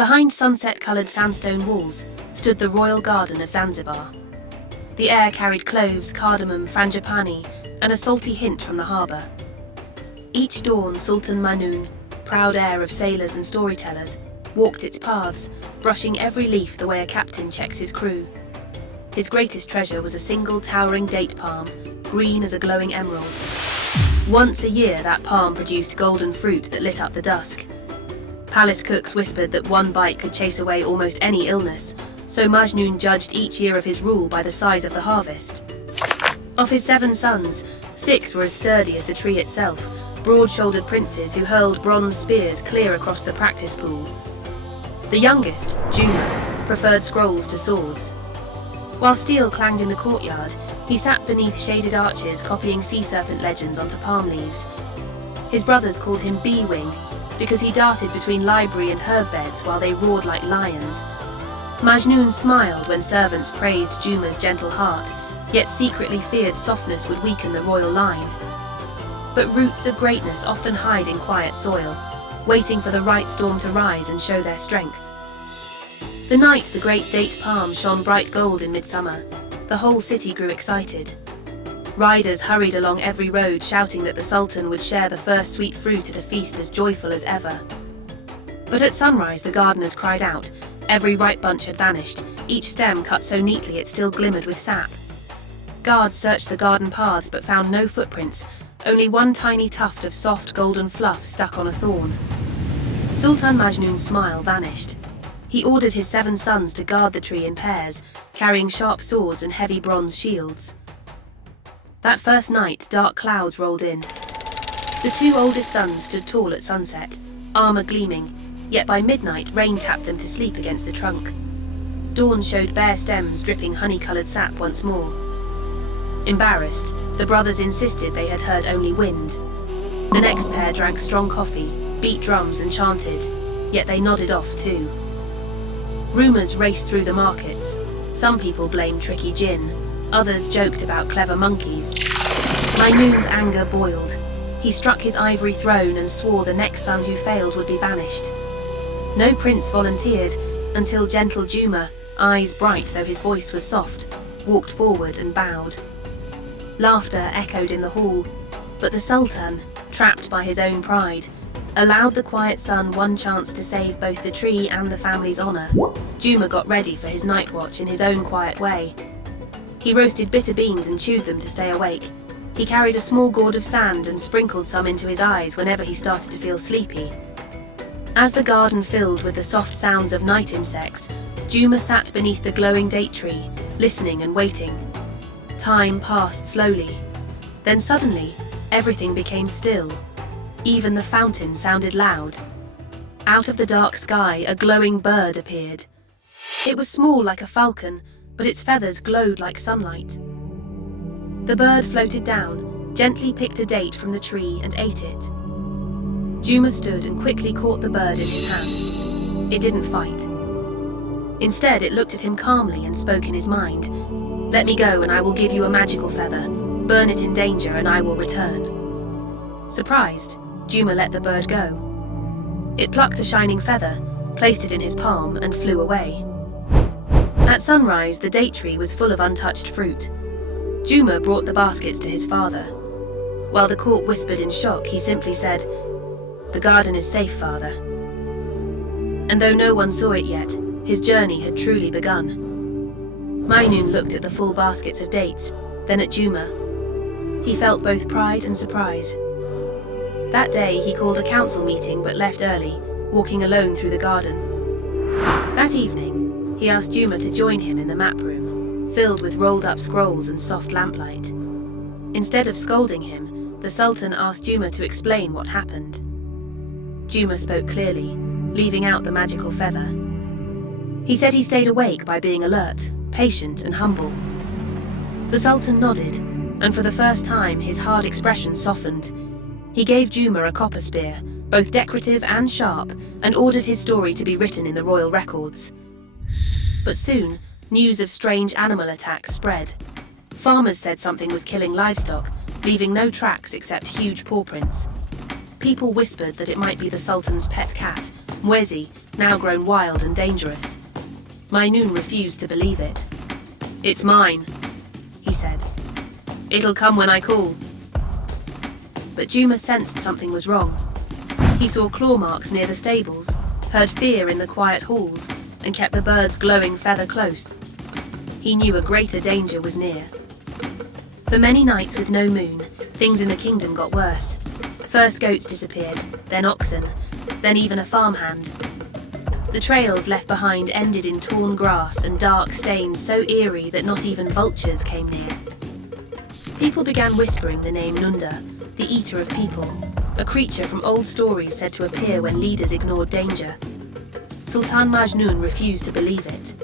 Behind sunset-coloured sandstone walls stood the royal garden of Zanzibar. The air carried cloves, cardamom, frangipani, and a salty hint from the harbour. Each dawn, Sultan Mainoun, proud heir of sailors and storytellers, walked its paths, brushing every leaf the way a captain checks his crew. His greatest treasure was a single towering date palm, green as a glowing emerald. Once a year, that palm produced golden fruit that lit up the dusk. Palace cooks whispered that one bite could chase away almost any illness, so Majnun judged each year of his rule by the size of the harvest. Of his 7 sons, 6 were as sturdy as the tree itself, broad-shouldered princes who hurled bronze spears clear across the practice pool. The youngest, Juma, preferred scrolls to swords. While steel clanged in the courtyard, he sat beneath shaded arches copying sea serpent legends onto palm leaves. His brothers called him Bee-Wing because he darted between library and herb beds while they roared like lions. Majnun smiled when servants praised Juma's gentle heart, yet secretly feared softness would weaken the royal line. But roots of greatness often hide in quiet soil, waiting for the right storm to rise and show their strength. The night the great date palm shone bright gold in midsummer, the whole city grew excited. Riders hurried along every road shouting that the Sultan would share the first sweet fruit at a feast as joyful as ever. But at sunrise the gardeners cried out. Every ripe bunch had vanished, each stem cut so neatly it still glimmered with sap. Guards searched the garden paths but found no footprints, only one tiny tuft of soft golden fluff stuck on a thorn. Sultan Majnun's smile vanished. He ordered his 7 sons to guard the tree in pairs, carrying sharp swords and heavy bronze shields. That first night, dark clouds rolled in. The 2 oldest sons stood tall at sunset, armor gleaming, yet by midnight rain tapped them to sleep against the trunk. Dawn showed bare stems dripping honey-coloured sap once more. Embarrassed, the brothers insisted they had heard only wind. The next pair drank strong coffee, beat drums and chanted, yet they nodded off too. Rumours raced through the markets. Some people blamed tricky jinn, others joked about clever monkeys. Mainoun's anger boiled. He struck his ivory throne and swore the next son who failed would be banished. No prince volunteered until gentle Juma, eyes bright though his voice was soft, walked forward and bowed. Laughter echoed in the hall, but the Sultan, trapped by his own pride, allowed the quiet son one chance to save both the tree and the family's honour. Juma got ready for his night watch in his own quiet way. He roasted bitter beans and chewed them to stay awake. He carried a small gourd of sand and sprinkled some into his eyes whenever he started to feel sleepy. As the garden filled with the soft sounds of night insects, Juma sat beneath the glowing date tree, listening and waiting. Time passed slowly. Then suddenly, everything became still. Even the fountain sounded loud. Out of the dark sky, a glowing bird appeared. It was small like a falcon, but its feathers glowed like sunlight. The bird floated down, gently picked a date from the tree and ate it. Juma stood and quickly caught the bird in his hand. It didn't fight. Instead, it looked at him calmly and spoke in his mind. "Let me go and I will give you a magical feather. Burn it in danger and I will return." Surprised, Juma let the bird go. It plucked a shining feather, placed it in his palm and flew away. At sunrise, the date tree was full of untouched fruit. Juma brought the baskets to his father. While the court whispered in shock, he simply said, "The garden is safe, father." And though no one saw it yet, his journey had truly begun. Mainoun looked at the full baskets of dates, then at Juma. He felt both pride and surprise. That day he called a council meeting but left early, walking alone through the garden. That evening, he asked Juma to join him in the map room, filled with rolled-up scrolls and soft lamplight. Instead of scolding him, the Sultan asked Juma to explain what happened. Juma spoke clearly, leaving out the magical feather. He said he stayed awake by being alert, patient and humble. The Sultan nodded, and for the first time his hard expression softened. He gave Juma a copper spear, both decorative and sharp, and ordered his story to be written in the royal records. But soon, news of strange animal attacks spread. Farmers said something was killing livestock, leaving no tracks except huge paw prints. People whispered that it might be the Sultan's pet cat, Mwezi, now grown wild and dangerous. Mainun refused to believe it. "It's mine," he said. "It'll come when I call." But Juma sensed something was wrong. He saw claw marks near the stables, heard fear in the quiet halls, and kept the bird's glowing feather close. He knew a greater danger was near. For many nights with no moon, things in the kingdom got worse. First goats disappeared, then oxen, then even a farmhand. The trails left behind ended in torn grass and dark stains so eerie that not even vultures came near. People began whispering the name Nunda, the eater of people, a creature from old stories said to appear when leaders ignored danger. Sultan Majnun refused to believe it.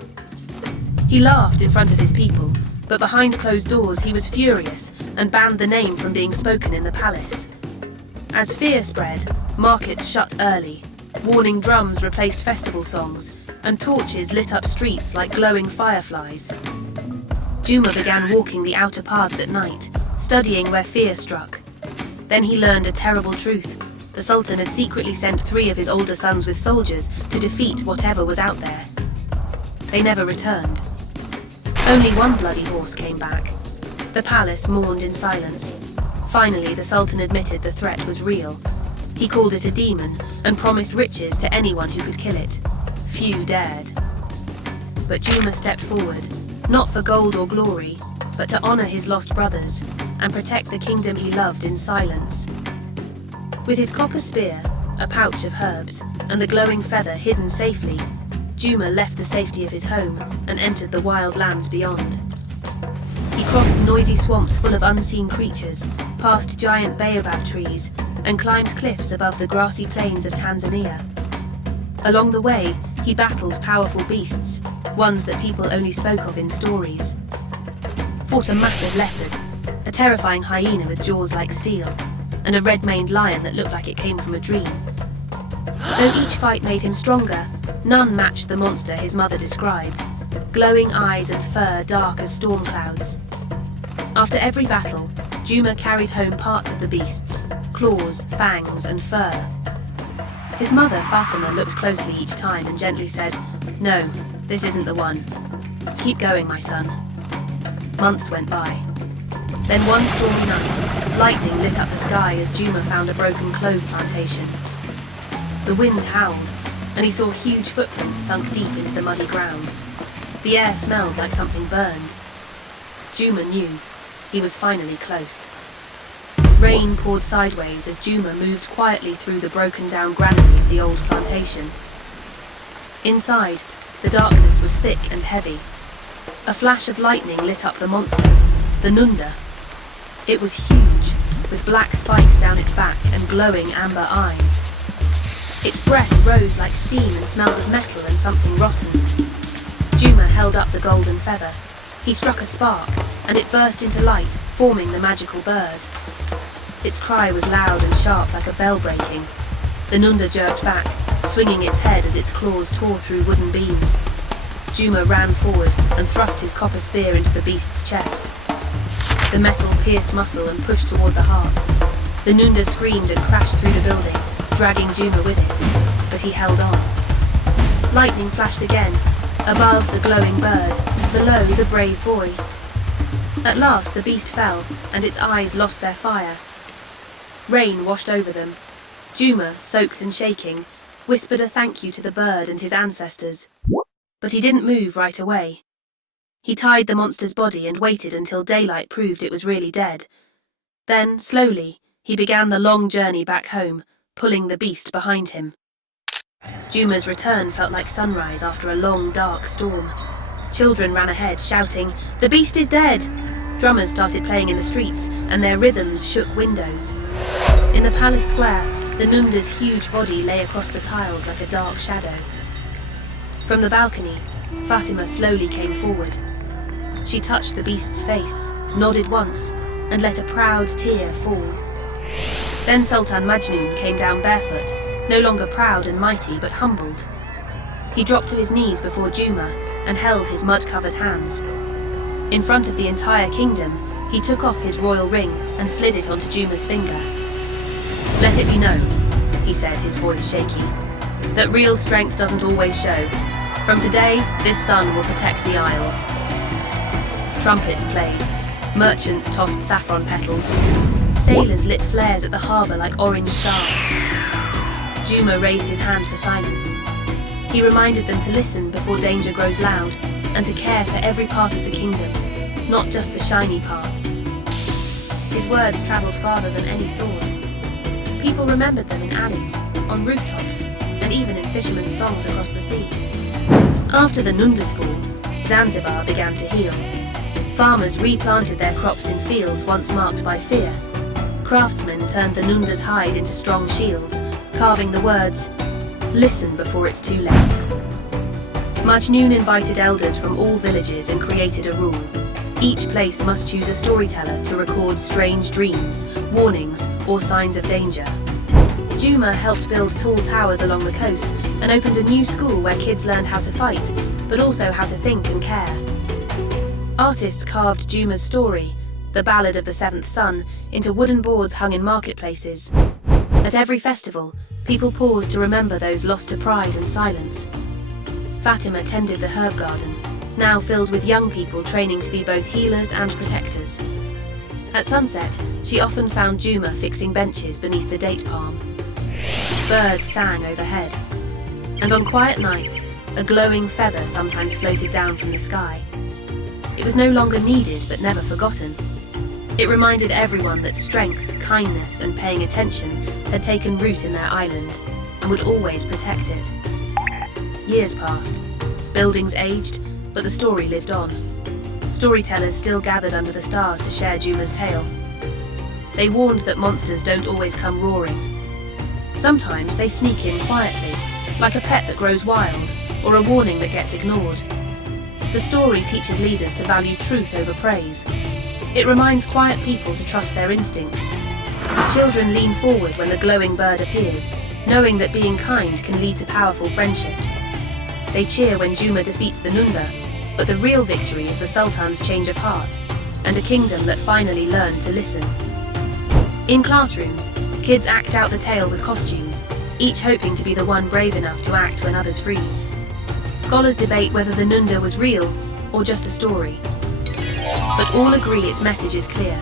He laughed in front of his people, but behind closed doors he was furious and banned the name from being spoken in the palace. As fear spread, markets shut early, warning drums replaced festival songs, and torches lit up streets like glowing fireflies. Juma began walking the outer paths at night, studying where fear struck. Then he learned a terrible truth. The Sultan had secretly sent 3 of his older sons with soldiers to defeat whatever was out there. They never returned. Only one bloody horse came back. The palace mourned in silence. Finally, the Sultan admitted the threat was real. He called it a demon and promised riches to anyone who could kill it. Few dared. But Juma stepped forward, not for gold or glory, but to honor his lost brothers and protect the kingdom he loved in silence. With his copper spear, a pouch of herbs, and the glowing feather hidden safely, Juma left the safety of his home and entered the wild lands beyond. He crossed noisy swamps full of unseen creatures, past giant baobab trees, and climbed cliffs above the grassy plains of Tanzania. Along the way, he battled powerful beasts, ones that people only spoke of in stories. Fought a massive leopard, a terrifying hyena with jaws like steel, and a red-maned lion that looked like it came from a dream. Though each fight made him stronger, none matched the monster his mother described, glowing eyes and fur dark as storm clouds. After every battle, Juma carried home parts of the beasts, claws, fangs, and fur. His mother, Fatima, looked closely each time and gently said, "No, this isn't the one. Keep going, my son." Months went by. Then one stormy night, lightning lit up the sky as Juma found a broken clove plantation. The wind howled, and he saw huge footprints sunk deep into the muddy ground. The air smelled like something burned. Juma knew he was finally close. Rain poured sideways as Juma moved quietly through the broken-down granary of the old plantation. Inside, the darkness was thick and heavy. A flash of lightning lit up the monster, the Nunda. It was huge, with black spikes down its back and glowing amber eyes. Its breath rose like steam and smelled of metal and something rotten. Juma held up the golden feather. He struck a spark, and it burst into light, forming the magical bird. Its cry was loud and sharp like a bell breaking. The Nunda jerked back, swinging its head as its claws tore through wooden beams. Juma ran forward and thrust his copper spear into the beast's chest. The metal pierced muscle and pushed toward the heart. The Nunda screamed and crashed through the building, dragging Juma with it, but he held on. Lightning flashed again, above the glowing bird, below the brave boy. At last the beast fell, and its eyes lost their fire. Rain washed over them. Juma, soaked and shaking, whispered a thank you to the bird and his ancestors. But he didn't move right away. He tied the monster's body and waited until daylight proved it was really dead. Then, slowly, he began the long journey back home, pulling the beast behind him. Juma's return felt like sunrise after a long, dark storm. Children ran ahead, shouting, "The beast is dead!" Drummers started playing in the streets, and their rhythms shook windows. In the palace square, the Nunda's huge body lay across the tiles like a dark shadow. From the balcony, Fatima slowly came forward. She touched the beast's face, nodded once, and let a proud tear fall. Then Sultan Majnun came down barefoot, no longer proud and mighty, but humbled. He dropped to his knees before Juma and held his mud-covered hands. In front of the entire kingdom, he took off his royal ring and slid it onto Juma's finger. "Let it be known," he said, his voice shaky. that real strength doesn't always show. From today, this sun will protect the Isles. Trumpets played, merchants tossed saffron petals, sailors lit flares at the harbour like orange stars. Juma raised his hand for silence. He reminded them to listen before danger grows loud, and to care for every part of the kingdom, not just the shiny parts. His words travelled farther than any sword. People remembered them in alleys, on rooftops, and even in fishermen's songs across the sea. After the Nunda's fall, Zanzibar began to heal. Farmers replanted their crops in fields once marked by fear. Craftsmen turned the Nunda's hide into strong shields, carving the words, "Listen before it's too late." Majnun invited elders from all villages and created a rule. Each place must choose a storyteller to record strange dreams, warnings, or signs of danger. Juma helped build tall towers along the coast and opened a new school where kids learned how to fight, but also how to think and care. Artists carved Juma's story, the Ballad of the Seventh Son, into wooden boards hung in marketplaces. At every festival, people paused to remember those lost to pride and silence. Fatima tended the herb garden, now filled with young people training to be both healers and protectors. At sunset, she often found Juma fixing benches beneath the date palm. Birds sang overhead, and on quiet nights, a glowing feather sometimes floated down from the sky. It was no longer needed, but never forgotten. It reminded everyone that strength, kindness, and paying attention had taken root in their island, and would always protect it. Years passed. Buildings aged, but the story lived on. Storytellers still gathered under the stars to share Juma's tale. They warned that monsters don't always come roaring. Sometimes they sneak in quietly, like a pet that grows wild, or a warning that gets ignored. The story teaches leaders to value truth over praise. It reminds quiet people to trust their instincts. Children lean forward when the glowing bird appears, knowing that being kind can lead to powerful friendships. They cheer when Juma defeats the Nunda, but the real victory is the Sultan's change of heart, and a kingdom that finally learned to listen. In classrooms, kids act out the tale with costumes, each hoping to be the one brave enough to act when others freeze. Scholars debate whether the Nunda was real or just a story. But all agree its message is clear.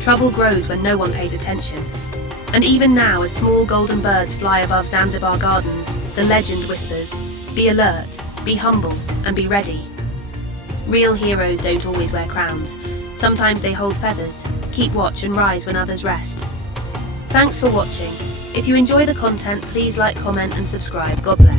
Trouble grows when no one pays attention. And even now, as small golden birds fly above Zanzibar gardens, the legend whispers, "Be alert, be humble, and be ready." Real heroes don't always wear crowns. Sometimes they hold feathers, keep watch and rise when others rest. Thanks for watching. If you enjoy the content, please like, comment and subscribe. God bless.